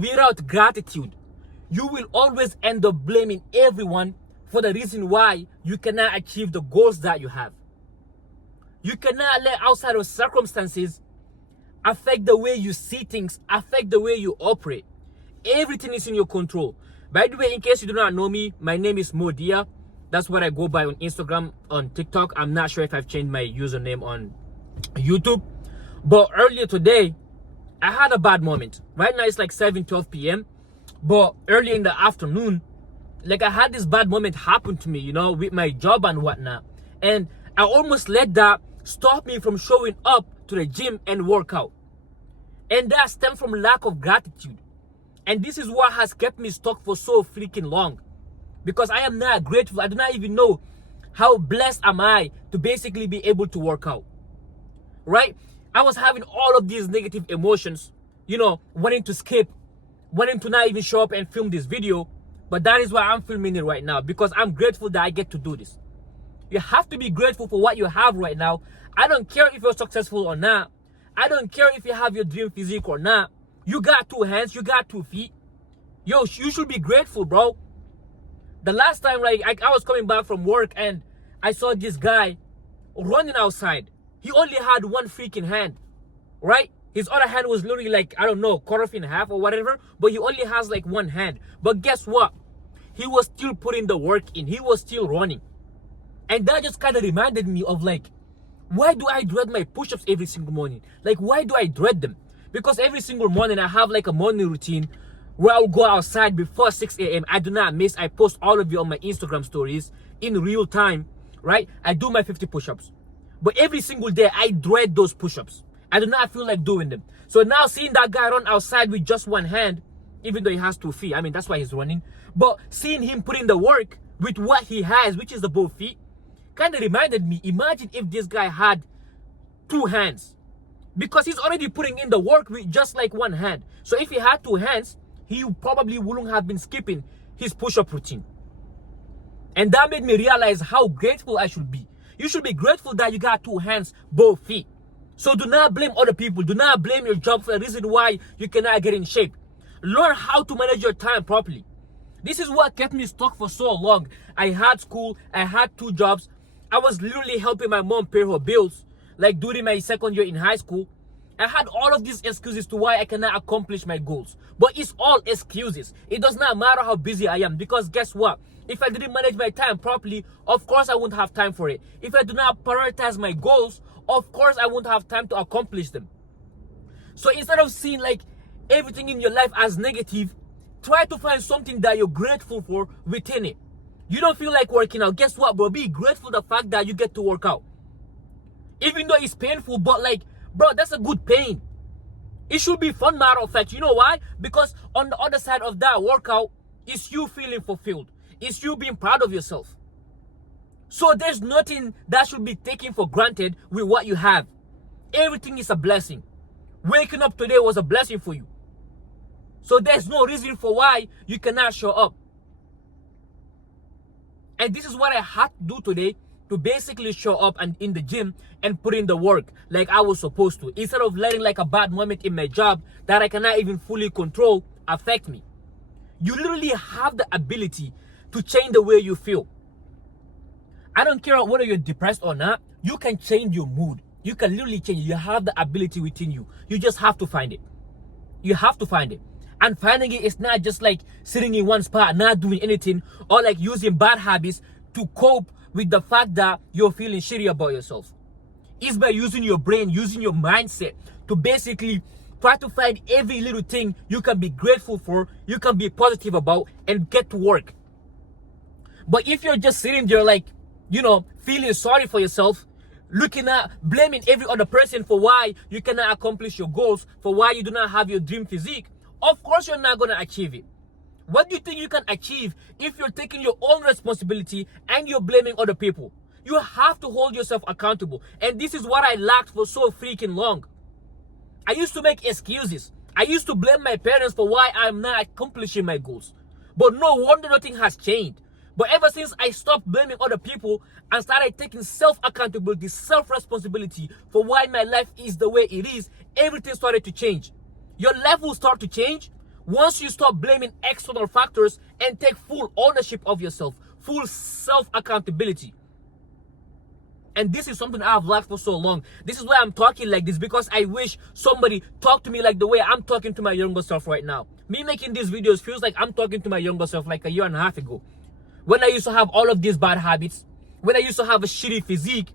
without gratitude, you will always end up blaming everyone for the reason why you cannot achieve the goals that you have. You cannot let outside of circumstances affect the way you see things, affect the way you operate. Everything is in your control. By the way, in case you do not know me, my name is Modia. That's what I go by on Instagram, on TikTok. I'm not sure if I've changed my username on YouTube. But earlier today, I had a bad moment. Right now it's like 7:12 p.m. But earlier in the afternoon, like I had this bad moment happen to me, you know, with my job and whatnot. And I almost let that stop me from showing up to the gym and work out. And that stemmed from lack of gratitude. And this is what has kept me stuck for so freaking long. Because I am not grateful. I do not even know how blessed am I to basically be able to work out. Right? I was having all of these negative emotions, you know, wanting to skip, wanting to not even show up and film this video. But that is why I'm filming it right now, because I'm grateful that I get to do this. You have to be grateful for what you have right now. I don't care if you're successful or not. I don't care if you have your dream physique or not. You got 2 hands, you got 2 feet. Yo, you should be grateful, bro. The last time, like, I was coming back from work and I saw this guy running outside. He only had 1 freaking hand, right? His other hand was literally like, I don't know, cut off in half or whatever. But he only has like 1 hand. But guess what? He was still putting the work in. He was still running. And that just kind of reminded me of like, why do I dread my push-ups every single morning? Like, why do I dread them? Because every single morning I have like a morning routine where I'll go outside before 6 a.m. I do not miss. I post all of you on my Instagram stories in real time, right? I do my 50 push-ups. But every single day I dread those push-ups. I do not feel like doing them. So now seeing that guy run outside with just 1 hand, even though he has 2 feet, I mean, that's why he's running. But seeing him put in the work with what he has, which is the both feet, kind of reminded me, imagine if this guy had 2 hands. Because he's already putting in the work with just like 1 hand. So if he had 2 hands, he probably wouldn't have been skipping his push-up routine. And that made me realize how grateful I should be. You should be grateful that you got 2 hands, both feet. So do not blame other people. Do not blame your job for the reason why you cannot get in shape. Learn how to manage your time properly. This is what kept me stuck for so long. I had school. I had 2 jobs. I was literally helping my mom pay her bills, like during my 2nd year in high school. I had all of these excuses to why I cannot accomplish my goals. But it's all excuses. It does not matter how busy I am, because guess what? If I didn't manage my time properly, of course I won't have time for it. If I do not prioritize my goals, of course I won't have time to accomplish them. So instead of seeing like everything in your life as negative, try to find something that you're grateful for within it. You don't feel like working out, guess what, bro? Be grateful the fact that you get to work out. Even though it's painful, but like, bro, that's a good pain. It should be fun, matter of fact. You know why? Because on the other side of that workout is you feeling fulfilled. It's you being proud of yourself. So there's nothing that should be taken for granted with what you have. Everything is a blessing. Waking up today was a blessing for you. So there's no reason for why you cannot show up. And this is what I had to do today, to basically show up and in the gym and put in the work like I was supposed to, instead of letting like a bad moment in my job that I cannot even fully control affect me. You literally have the ability to change the way you feel. I don't care whether you're depressed or not, you can change your mood. You can literally change it. You have the ability within you. You just have to find it. You have to find it. And finding it is not just like sitting in one spot, not doing anything, or like using bad habits to cope with the fact that you're feeling shitty about yourself. It's by using your brain, using your mindset to basically try to find every little thing you can be grateful for, you can be positive about, and get to work. But if you're just sitting there like, you know, feeling sorry for yourself, looking at, blaming every other person for why you cannot accomplish your goals, for why you do not have your dream physique, of course you're not going to achieve it. What do you think you can achieve if you're taking your own responsibility and you're blaming other people? You have to hold yourself accountable. And this is what I lacked for so freaking long. I used to make excuses. I used to blame my parents for why I'm not accomplishing my goals. But no wonder nothing has changed. But ever since I stopped blaming other people and started taking self-accountability, self-responsibility for why my life is the way it is, everything started to change. Your life will start to change Once you stop blaming external factors and take full ownership of yourself, full self-accountability. And this is something I've lacked for so long. This is why I'm talking like this, because I wish somebody talked to me like the way I'm talking to my younger self right now. Me making these videos feels like I'm talking to my younger self like a year and a half ago. When I used to have all of these bad habits, when I used to have a shitty physique,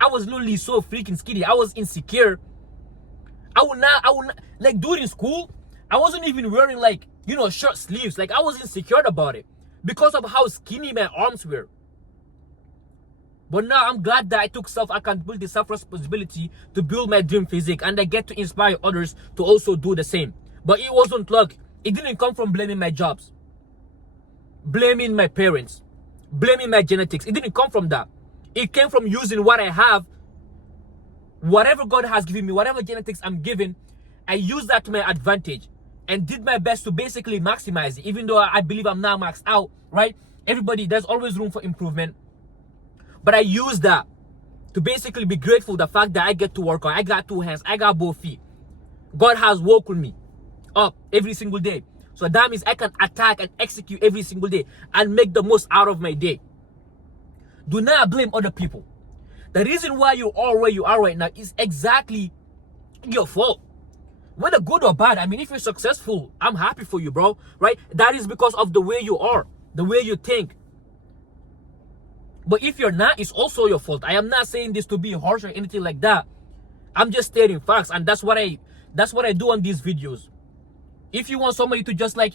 I was literally so freaking skinny. I was insecure. I would not, like during school, I wasn't even wearing like, short sleeves. Like I was insecure about it because of how skinny my arms were. But now I'm glad that I took self-accountability, self-responsibility to build my dream physique, and I get to inspire others to also do the same. But it wasn't luck. It didn't come from blaming my jobs, blaming my parents, blaming my genetics. It didn't come from that. It came from using what I have, whatever God has given me, whatever genetics I'm given. I used that to my advantage and did my best to basically maximize it, even though I believe I'm now maxed out, right? Everybody, there's always room for improvement. But I use that to basically be grateful the fact that I get to work on. I got 2 hands. I got both feet. God has woken me up every single day. So that means I can attack and execute every single day and make the most out of my day. Do not blame other people. The reason why you are where you are right now is exactly your fault. Whether good or bad, I mean, if you're successful, I'm happy for you, bro, right? That is because of the way you are, the way you think. But if you're not, it's also your fault. I am not saying this to be harsh or anything like that. I'm just stating facts, and that's what I do on these videos. If you want somebody to just like,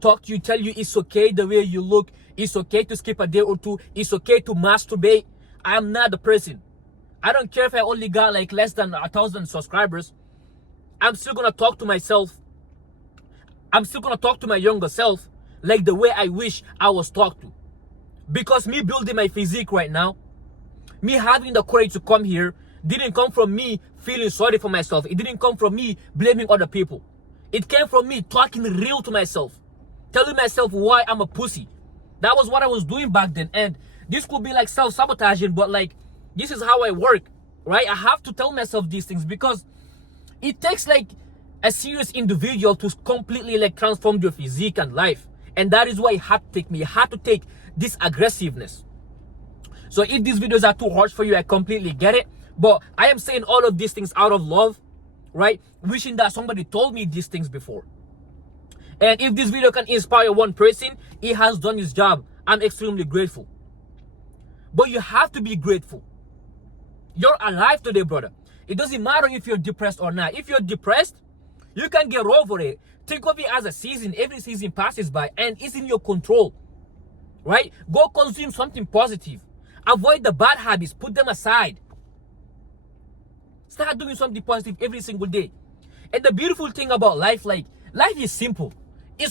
talk to you, tell you it's okay the way you look, it's okay to skip a day or two, it's okay to masturbate, I am not the person. I don't care if I only got like less than 1,000 subscribers. I'm still gonna talk to myself. I'm still gonna talk to my younger self like the way I wish I was talked to. Because me building my physique right now, me having the courage to come here, didn't come from me feeling sorry for myself. It didn't come from me blaming other people. It came from me talking real to myself, telling myself why I'm a pussy. That was what I was doing back then. And this could be like self-sabotaging, but like, this is how I work, right? I have to tell myself these things because it takes like a serious individual to completely like transform your physique and life. And that is why it had to take me. It had to take this aggressiveness. So if these videos are too harsh for you, I completely get it. But I am saying all of these things out of love, right? Wishing that somebody told me these things before. And if this video can inspire one person, it has done its job. I'm extremely grateful. But you have to be grateful. You're alive today, brother. It doesn't matter if you're depressed or not. If you're depressed, you can get over it. Think of it as a season. Every season passes by and it's in your control, right? Go consume something positive. Avoid the bad habits. Put them aside. Start doing something positive every single day. And the beautiful thing about life, like, life is simple.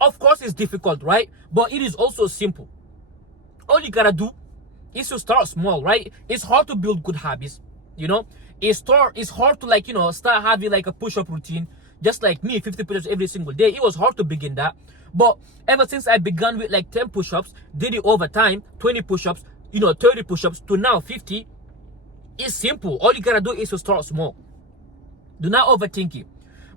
Of course, it's difficult, right? But it is also simple. All you gotta do is to start small, right? It's hard to build good habits, It's hard to like, start having like a push-up routine. Just like me, 50 push-ups every single day. It was hard to begin that. But ever since I began with like 10 push-ups, did it over time, 20 push-ups, 30 push-ups to now 50, it's simple. All you gotta do is to start small. Do not overthink it.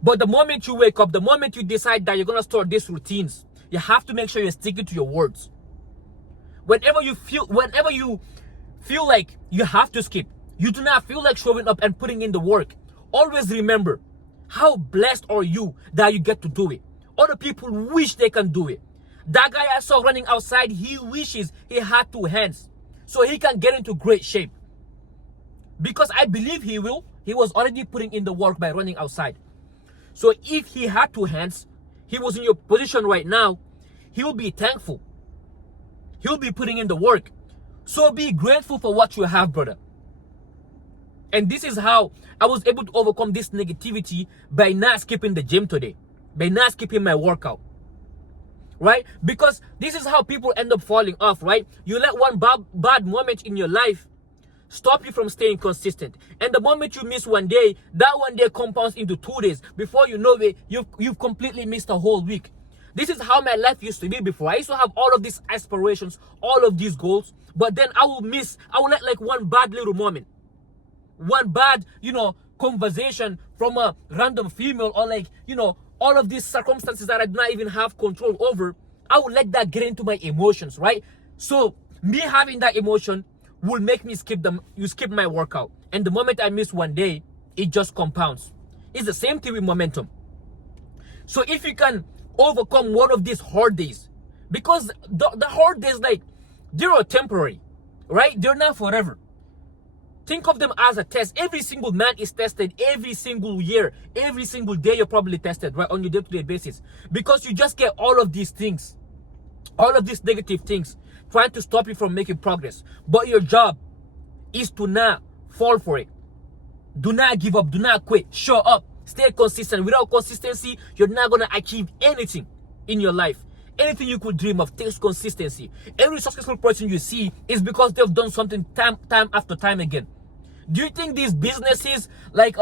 But the moment you wake up, the moment you decide that you're gonna start these routines, you have to make sure you're sticking to your words. Whenever you feel like you have to skip, you do not feel like showing up and putting in the work, always remember, how blessed are you that you get to do it? Other people wish they can do it. That guy I saw running outside, he wishes he had 2 hands so he can get into great shape. Because I believe he will. He was already putting in the work by running outside. So if he had 2 hands, he was in your position right now, he'll be thankful. He'll be putting in the work. So be grateful for what you have, brother. And this is how I was able to overcome this negativity by not skipping the gym today, by not skipping my workout, right? Because this is how people end up falling off, right? You let one bad moment in your life stop you from staying consistent. And the moment you miss one day, that one day compounds into 2 days. Before you know it, you've completely missed a whole week. This is how my life used to be before. I used to have all of these aspirations, all of these goals, but then I will let like one bad little moment, one bad, conversation from a random female, or like, all of these circumstances that I do not even have control over, I will let that get into my emotions, right? So me having that emotion will make me skip my workout. And the moment I miss one day, it just compounds. It's the same thing with momentum. So if you can overcome one of these hard days, because the hard days, like, they're temporary, right? They're not forever. Think of them as a test. Every single man is tested every single year. Every single day you're probably tested, right, on your day-to-day basis. Because you just get all of these things, all of these negative things, trying to stop you from making progress. But your job is to not fall for it. Do not give up. Do not quit. Show up. Stay consistent. Without consistency, you're not going to achieve anything in your life. Anything you could dream of takes consistency. Every successful person you see is because they've done something time after time again. Do you think these businesses, like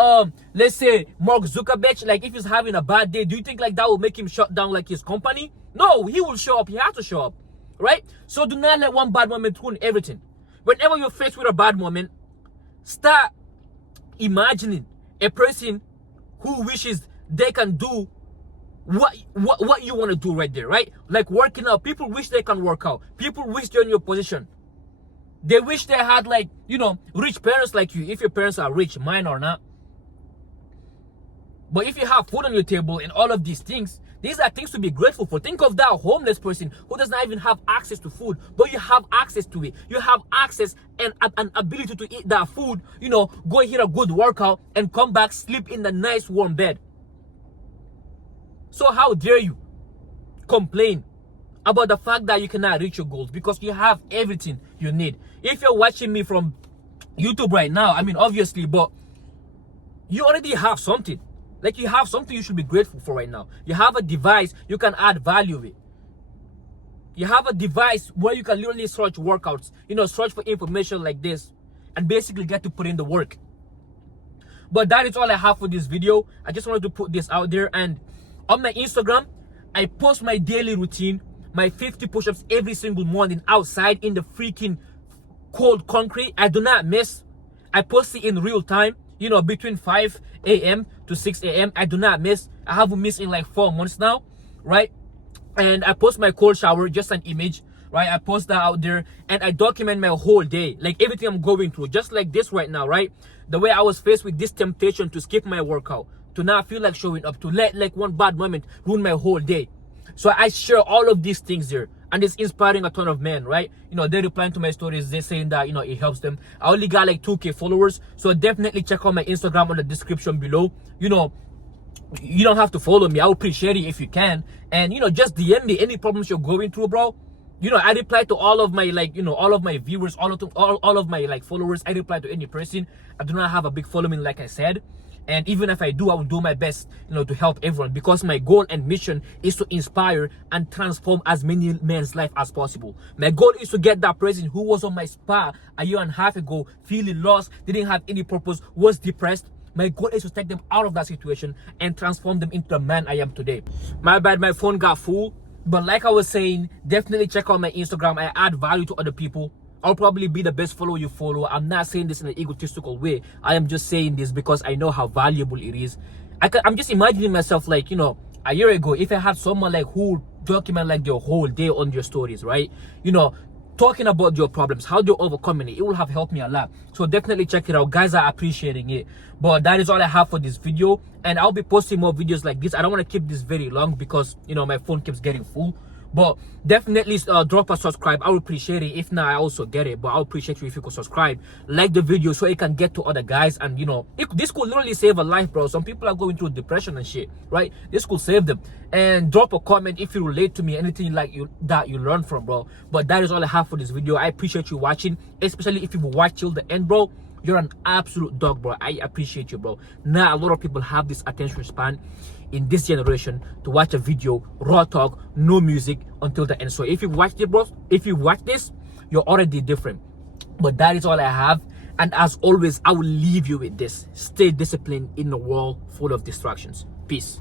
let's say Mark Zuckerberg, like if he's having a bad day, do you think like that will make him shut down like his company? No, he will show up. He has to show up, right? So do not let one bad moment ruin everything. Whenever you're faced with a bad moment, start imagining a person who wishes they can do what you want to do right there, right? Like working out. People wish they can work out. People wish they're in your position. They wish they had, like, you know, rich parents like you, if your parents are rich, mine or not. But if you have food on your table and all of these things, these are things to be grateful for. Think of that homeless person who does not even have access to food, but you have access to it. You have access and an ability to eat that food, you know, go hit a good workout and come back, sleep in the nice warm bed. So how dare you complain about the fact that you cannot reach your goals, because you have everything you need. If you're watching me from YouTube right now, I mean, obviously, but you already have something. Like, you have something you should be grateful for right now. You have a device you can add value with. You have a device where you can literally search workouts, you know, search for information like this, and basically get to put in the work. But that is all I have for this video. I just wanted to put this out there. And on my Instagram, I post my daily routine, my 50 push-ups every single morning outside in the freaking cold concrete. I do not miss. I post it in real time, you know, between 5 a.m. to 6 a.m. I do not miss. I haven't missed in like 4 months now, right? And I post my cold shower, just an image, right? I post that out there, and I document my whole day, like everything I'm going through, just like this right now, right? The way I was faced with this temptation to skip my workout, to not feel like showing up, to let like one bad moment ruin my whole day. So I share all of these things there, and it's inspiring a ton of men, right? You know, they're replying to my stories, they're saying that, you know, it helps them. I only got like 2K followers, so definitely check out my Instagram on the description below. You know, you don't have to follow me. I would appreciate it if you can. And, you know, just DM me any problems you're going through, bro. You know, I reply to all of my, like, you know, all of my viewers, all of my, like, followers. I reply to any person. I do not have a big following, like I said. And even if I do, I will do my best, you know, to help everyone, because my goal and mission is to inspire and transform as many men's life as possible. My goal is to get that person who was on my spa a year and a half ago, feeling lost, didn't have any purpose, was depressed. My goal is to take them out of that situation and transform them into the man I am today. My bad, my phone got full. But like I was saying, definitely check out my Instagram. I add value to other people. I'll probably be the best follower you follow. I'm not saying this in an egotistical way. I am just saying this because I know how valuable it is. I'm just imagining myself, like, you know, a year ago, if I had someone like who document like their whole day on your stories, right? You know, talking about your problems, how they're overcoming it. It will have helped me a lot. So definitely check it out. Guys are appreciating it. But that is all I have for this video. And I'll be posting more videos like this. I don't want to keep this very long because, you know, my phone keeps getting full. But definitely drop a subscribe. I would appreciate it. If not, I also get it. But I would appreciate you if you could subscribe, like the video so it can get to other guys. And, you know, this could literally save a life, bro. Some people are going through depression and shit, right? This could save them. And drop a comment if you relate to me, anything like that you learn from, bro. But that is all I have for this video. I appreciate you watching, especially if you've watched till the end, bro. You're an absolute dog, bro. I appreciate you, bro. Now, a lot of people have this attention span in this generation to watch a video, raw talk, no music until the end. So if you watched it, bro, if you watch this, you're already different. But that is all I have. And as always, I will leave you with this. Stay disciplined in a world full of distractions. Peace.